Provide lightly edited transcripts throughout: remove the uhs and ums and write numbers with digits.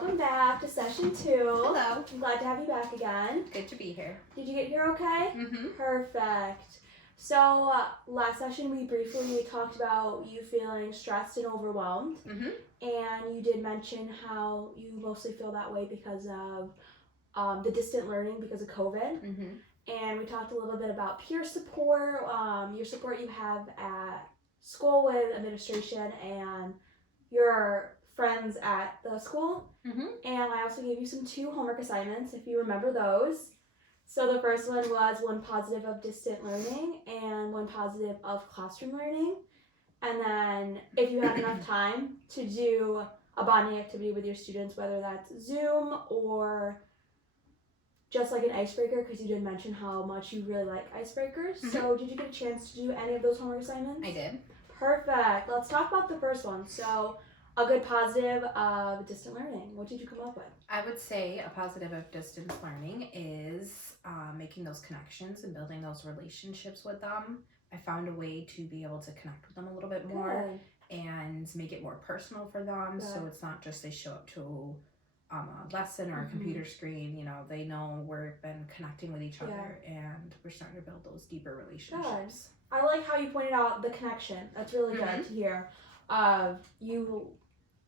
welcome back to session 2. Hello. I'm glad to have you back again. Good to be here. Did you get here okay? Mm-hmm. Perfect. So last session we briefly talked about you feeling stressed and overwhelmed. Mm-hmm. And you did mention how you mostly feel that way because of the distant learning because of COVID. Mm-hmm. And we talked a little bit about peer support, your support you have at school with administration and your friends at the school. Mm-hmm. And I also gave you some 2 homework assignments, if you remember those. So the first one was 1 positive of distant learning and 1 positive of classroom learning. And then if you have enough time to do a bonding activity with your students, whether that's Zoom or just like an icebreaker, because you did mention how much you really like icebreakers. Mm-hmm. So did you get a chance to do any of those homework assignments? I did. Perfect. Let's talk about the first one. So a good positive of distant learning. What did you come up with? I would say a positive of distance learning is making those connections and building those relationships with them. I found a way to be able to connect with them a little bit more and make it more personal for them. So it's not just they show up to a lesson or a computer screen. You know, they know we've been connecting with each other and we're starting to build those deeper relationships. I like how you pointed out the connection. That's really good to hear. You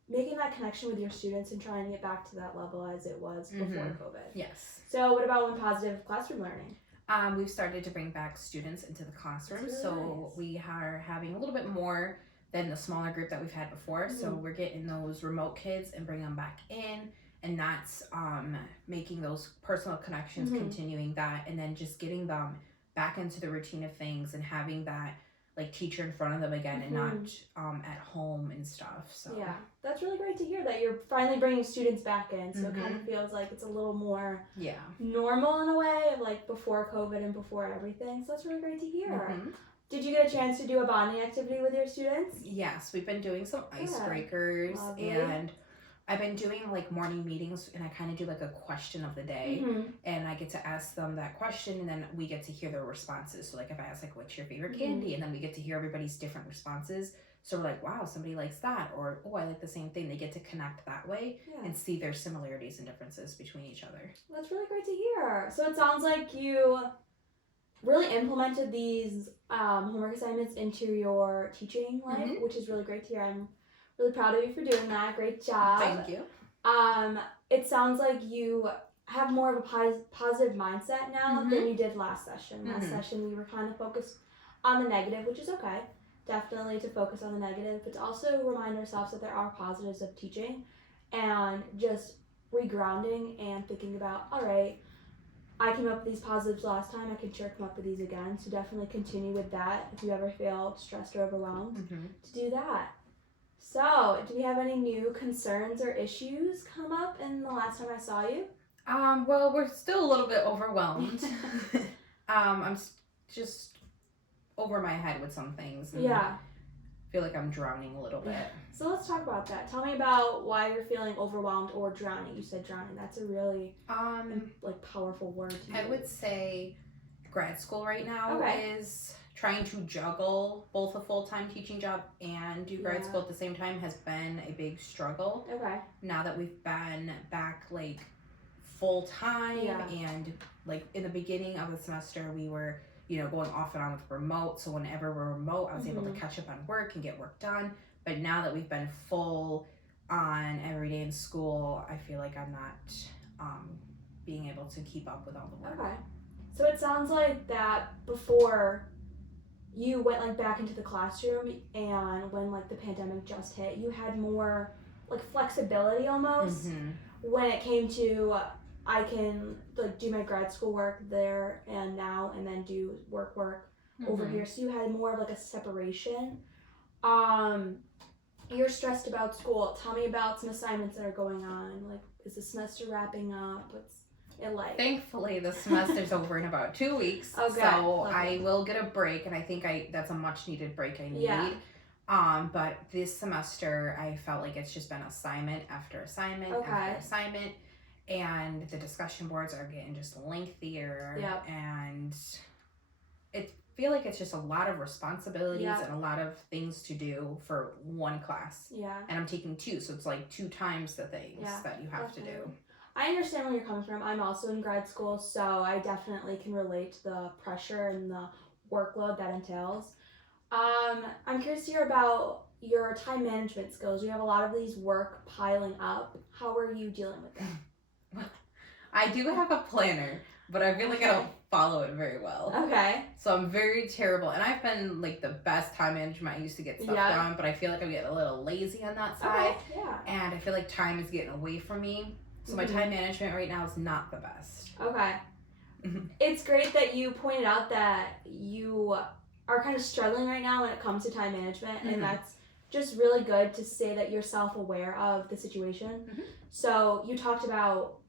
making that connection with your students and trying to get back to that level as it was before COVID. Yes. So what about 1 positive of classroom learning? We've started to bring back students into the classroom, That's so really nice. we are having a little bit more than the smaller group that we've had before. So we're getting those remote kids and bring them back in, and that's making those personal connections, continuing that, and then just getting them back into the routine of things and having that like teacher in front of them again and not at home and stuff. So yeah, that's really great to hear that you're finally bringing students back in. So it kind of feels like it's a little more normal in a way of like before COVID and before everything. So that's really great to hear. Did you get a chance to do a bonding activity with your students? Yes, we've been doing some icebreakers. Lovely. And I've been doing like morning meetings, and I kind of do like a question of the day, and I get to ask them that question, and then we get to hear their responses. So like if I ask like, what's your favorite candy? And then we get to hear everybody's different responses. So we're like, wow, somebody likes that, or oh, I like the same thing. They get to connect that way and see their similarities and differences between each other. That's really great to hear. So it sounds like you really implemented these homework assignments into your teaching life, which is really great to hear. I'm really proud of you for doing that. Great job. Thank you. It sounds like you have more of a positive mindset now than you did last session. Last session we were kind of focused on the negative, which is okay. Definitely to focus on the negative, but to also remind ourselves that there are positives of teaching and just regrounding and thinking about, all right, I came up with these positives last time, I can sure come up with these again. So definitely continue with that if you ever feel stressed or overwhelmed to do that. So, do we have any new concerns or issues come up in the last time I saw you? Well, we're still a little bit overwhelmed. I'm just over my head with some things. And feel like I'm drowning a little bit. So let's talk about that. Tell me about why you're feeling overwhelmed or drowning. You said drowning. That's a really like powerful word to use. I would say grad school right now is trying to juggle both a full-time teaching job and do grad school at the same time has been a big struggle. Now that we've been back like full-time and like in the beginning of the semester we were, you know, going off and on with remote. So whenever we're remote, I was able to catch up on work and get work done. But now that we've been full on every day in school, I feel like I'm not being able to keep up with all the work. So it sounds like that before you went like back into the classroom and when like the pandemic just hit, you had more like flexibility almost when it came to I can like do my grad school work there and now and then do work over here. So you had more of like a separation. You're stressed about school. Tell me about some assignments that are going on. Like, is the semester wrapping up? What's it like? Thankfully, the semester's over in about 2 weeks. So I will get a break, and I think that's a much needed break I need. But this semester, I felt like it's just been assignment after assignment after assignment. And the discussion boards are getting just lengthier. And feel like it's just a lot of responsibilities and a lot of things to do for one class. Yeah. And I'm taking 2, so it's like 2 times the things that you have to do. I understand where you're coming from. I'm also in grad school, so I definitely can relate to the pressure and the workload that entails. I'm curious to hear about your time management skills. You have a lot of these work piling up. How are you dealing with that? I do have a planner, but I feel like I don't follow it very well. Okay. So I'm very terrible. And I've been like the best time management. I used to get stuff done, but I feel like I'm getting a little lazy on that side. Okay. Yeah. And I feel like time is getting away from me. So my time management right now is not the best. Okay. It's great that you pointed out that you are kind of struggling right now when it comes to time management, and that's just really good to say that you're self-aware of the situation. So you talked about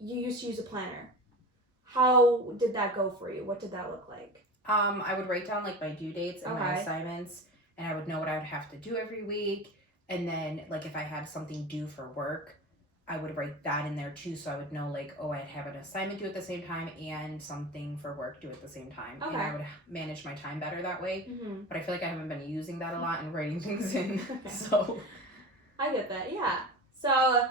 you used to use a planner. How did that go for you? What did that look like? I would write down like my due dates and my assignments, and I would know what I would have to do every week. And then like if I had something due for work, I would write that in there too, so I would know like, oh, I'd have an assignment due at the same time and something for work due at the same time. And I would manage my time better that way. But I feel like I haven't been using that a lot and writing things in. So I get that, yeah. So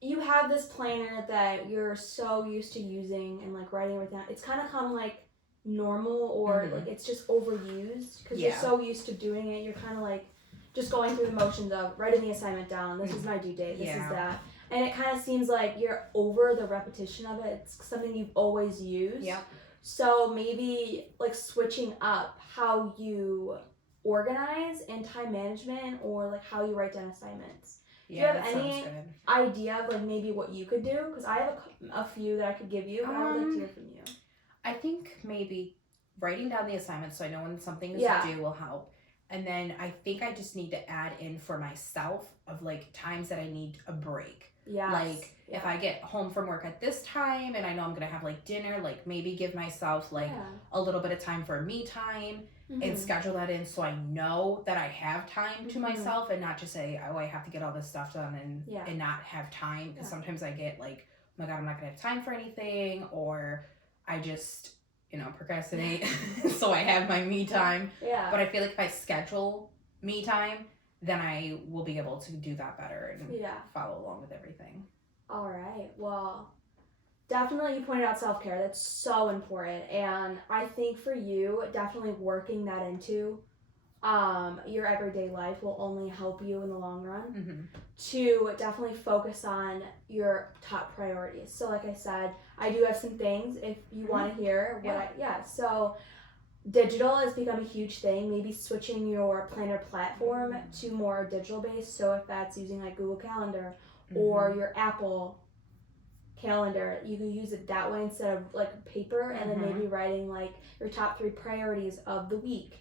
you have this planner that you're so used to using and like writing everything down. It's kind of come like normal or like it's just overused because you're so used to doing it. You're kind of like just going through the motions of writing the assignment down. This is my due date. This is that. And it kind of seems like you're over the repetition of it. It's something you've always used. Yeah. So maybe like switching up how you organize and time management or like how you write down assignments. Yeah, do you have any idea of like maybe what you could do? Because I have a few that I could give you, but I would like to hear from you. I think maybe writing down the assignments so I know when something is due will help. And then I think I just need to add in for myself of like times that I need a break. Yeah. Like if I get home from work at this time and I know I'm going to have like dinner, like maybe give myself like a little bit of time for me time and schedule that in so I know that I have time to myself and not just say, oh, I have to get all this stuff done and not have time. Because sometimes I get like, oh my God, I'm not going to have time for anything, or I just procrastinate so I have my me time. Yeah. But I feel like if I schedule me time, then I will be able to do that better and follow along with everything. All right. Well, definitely you pointed out self-care. That's so important. And I think for you, definitely working that into your everyday life will only help you in the long run to definitely focus on your top priorities. So like I said, I do have some things if you want to hear what so digital has become a huge thing. Maybe switching your planner platform to more digital based. So if that's using like Google Calendar or your Apple Calendar, you can use it that way instead of like paper, and then maybe writing like your top 3 priorities of the week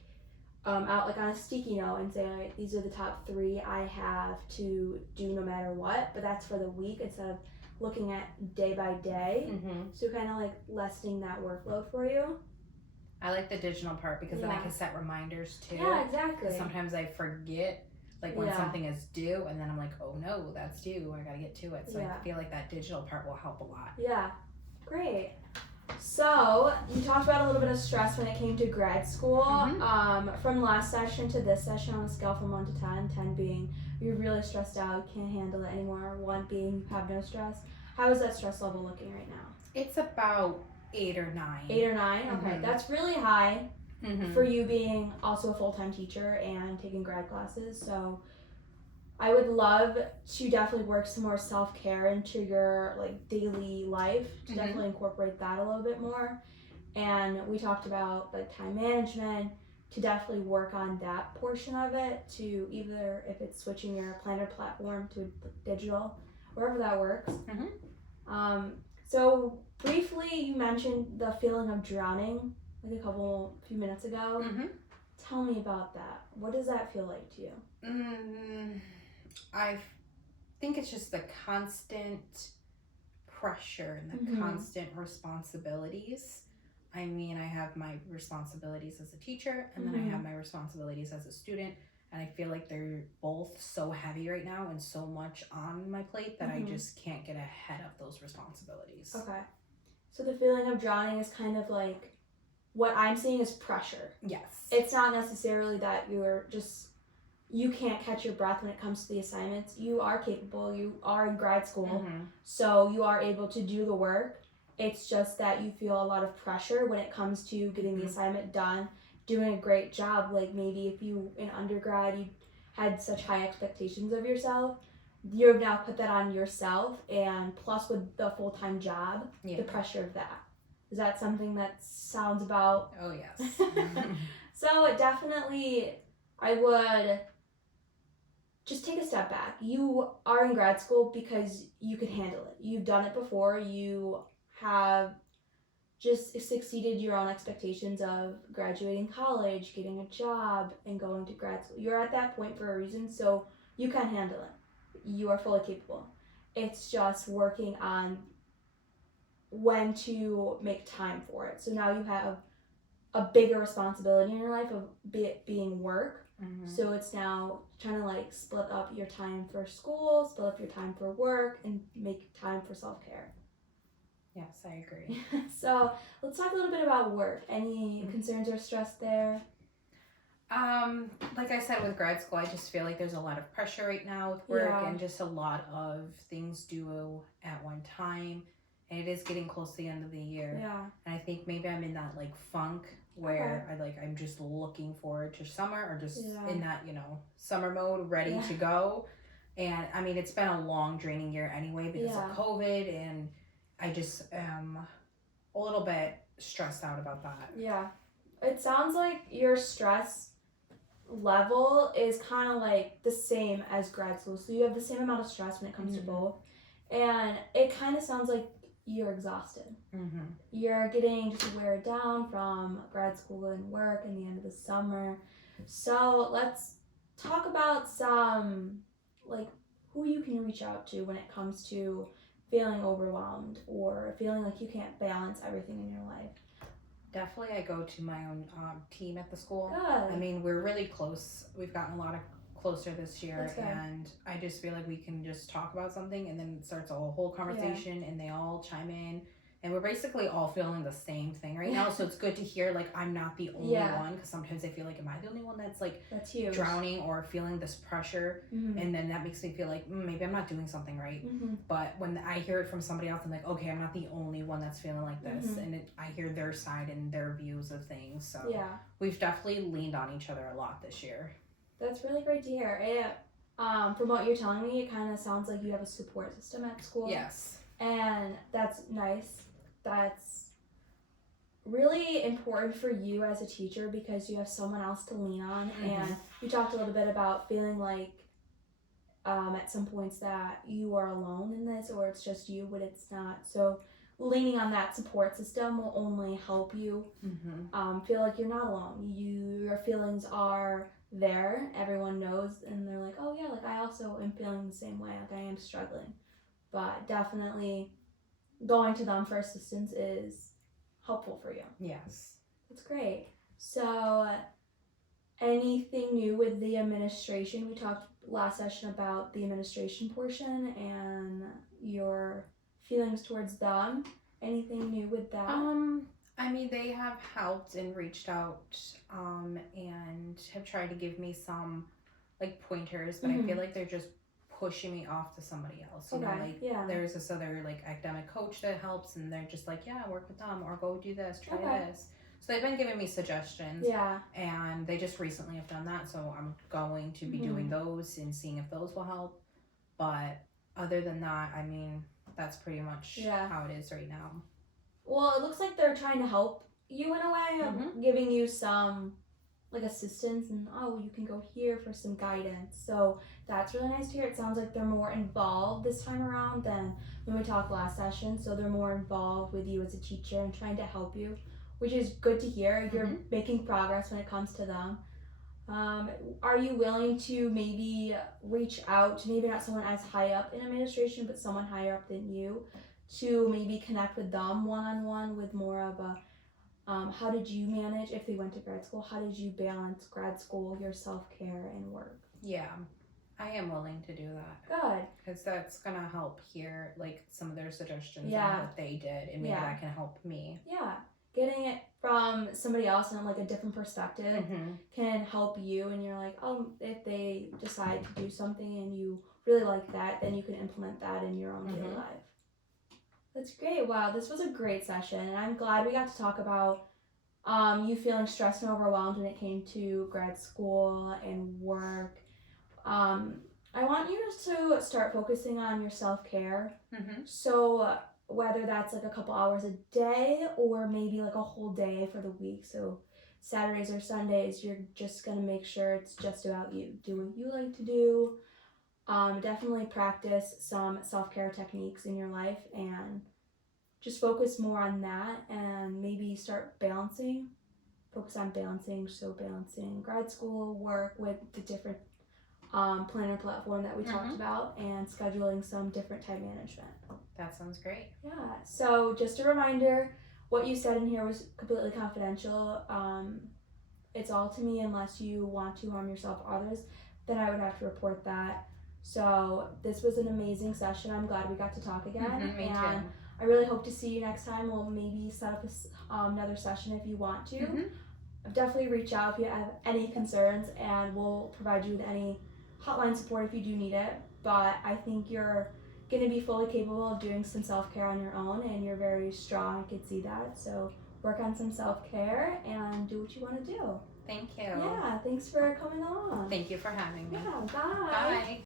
out like on a sticky note and say, all right, these are the top 3 I have to do no matter what, but that's for the week instead of looking at day by day. So kind of like lessening that workload for you. I like the digital part because then I can set reminders too. Yeah, exactly. Sometimes I forget like when something is due, and then I'm like, oh no, that's due. I gotta get to it. So I feel like that digital part will help a lot. Yeah, great. So you talked about a little bit of stress when it came to grad school. From last session to this session on a scale from 1 to 10, 10 being you're really stressed out, you can't handle it anymore, 1 being you have no stress. How is that stress level looking right now? It's about 8 or 9. 8 or 9? Okay, that's really high for you being also a full-time teacher and taking grad classes. So I would love to definitely work some more self-care into your like daily life to definitely incorporate that a little bit more. And we talked about like time management, to definitely work on that portion of it, to either if it's switching your planner platform to digital, wherever that works. So briefly you mentioned the feeling of drowning like a few minutes ago. Tell me about that. What does that feel like to you? I think it's just the constant pressure and the constant responsibilities. I mean, I have my responsibilities as a teacher, and then I have my responsibilities as a student, and I feel like they're both so heavy right now and so much on my plate that I just can't get ahead of those responsibilities. Okay. So the feeling of drowning is kind of like what I'm seeing is pressure. Yes. It's not necessarily that you can't catch your breath when it comes to the assignments. You are capable. You are in grad school, so you are able to do the work. It's just that you feel a lot of pressure when it comes to getting the assignment done, doing a great job. Like maybe if you, in undergrad, you had such high expectations of yourself, you've now put that on yourself, and plus with the full-time job, the pressure of that. Is that something that sounds about? Oh, yes. So definitely, I would just take a step back. You are in grad school because you can handle it. You've done it before. You have just exceeded your own expectations of graduating college, getting a job, and going to grad school. You're at that point for a reason, so you can handle it. You are fully capable. It's just working on when to make time for it. So now you have a bigger responsibility in your life of being work. So it's now trying to like split up your time for school, split up your time for work, and make time for self-care. Yes, I agree. So let's talk a little bit about work. Any concerns or stress there? Like I said, with grad school, I just feel like there's a lot of pressure right now with work and just a lot of things due at one time. And it is getting close to the end of the year. Yeah. And I think maybe I'm in that like funk where I'm just looking forward to summer, or just in that, summer mode, ready to go. And I mean, it's been a long draining year anyway because of COVID, and I just am a little bit stressed out about that. Yeah. It sounds like your stress level is kind of like the same as grad school. So you have the same amount of stress when it comes to both. And it kind of sounds like you're exhausted. You're getting just wear down from grad school and work and the end of the summer. So let's talk about some, like, who you can reach out to when it comes to feeling overwhelmed or feeling like you can't balance everything in your life. Definitely, I go to my own team at the school. Good. I mean, we're really close. We've gotten a lot closer this year, and I just feel like we can just talk about something, and then it starts a whole conversation, and they all chime in, and we're basically all feeling the same thing right now. So it's good to hear like I'm not the only one, because sometimes I feel like, am I the only one that's huge, drowning or feeling this pressure, and then that makes me feel like maybe I'm not doing something right. But when I hear it from somebody else, I'm like, okay, I'm not the only one that's feeling like this, and I hear their side and their views of things. So we've definitely leaned on each other a lot this year. That's really great to hear. From what you're telling me, it kind of sounds like you have a support system at school. Yes. And that's nice. That's really important for you as a teacher because you have someone else to lean on. And you talked a little bit about feeling like at some points that you are alone in this, or it's just you, but it's not. So leaning on that support system will only help you feel like you're not alone. Your feelings are there, everyone knows, and they're like, oh yeah, like I also am feeling the same way, like I am struggling. But definitely going to them for assistance is helpful for you. Yes. That's great. So anything new with the administration? We talked last session about the administration portion and your feelings towards them. Anything new with that? I mean, they have helped and reached out and have tried to give me some like pointers, but I feel like they're just pushing me off to somebody else. You know, there's this other like academic coach that helps, and they're just like, yeah, work with them, or go do this, try this. So they've been giving me suggestions. Yeah. And they just recently have done that, so I'm going to be doing those and seeing if those will help. But other than that, I mean, that's pretty much how it is right now. Well, it looks like they're trying to help you in a way, of giving you some like assistance, and you can go here for some guidance. So that's really nice to hear. It sounds like they're more involved this time around than when we talked last session. So they're more involved with you as a teacher and trying to help you, which is good to hear. You're making progress when it comes to them. Are you willing to maybe reach out to maybe not someone as high up in administration, but someone higher up than you, to maybe connect with them one-on-one with more of a how did you manage, if they went to grad school, how did you balance grad school, your self-care, and work? Yeah, I am willing to do that. Good. Because that's going to help hear like some of their suggestions and what they did, and maybe that can help me. Yeah. getting it from somebody else and like a different perspective can help you, and you're like, oh, if they decide to do something and you really like that, then you can implement that in your own daily life. That's great. Wow, this was a great session, and I'm glad we got to talk about you feeling stressed and overwhelmed when it came to grad school and work. I want you to start focusing on your self-care. So whether that's like a couple hours a day or maybe like a whole day for the week. So Saturdays or Sundays, you're just going to make sure it's just about you. Do what you like to do. Definitely practice some self-care techniques in your life and just focus more on that, and maybe start balancing. Focus on balancing. So balancing grad school, work with the different planner platform that we talked about, and scheduling some different time management. That sounds great. Yeah. So just a reminder, what you said in here was completely confidential. It's all to me unless you want to harm yourself or others, then I would have to report that. So this was an amazing session. I'm glad we got to talk again. Me too. I really hope to see you next time. We'll maybe set up another session if you want to. Definitely reach out if you have any concerns, and we'll provide you with any hotline support if you do need it. But I think you're going to be fully capable of doing some self-care on your own, and you're very strong. I could see that. So work on some self-care and do what you want to do. Thank you. Yeah, thanks for coming along. Thank you for having me. Yeah, bye. Bye.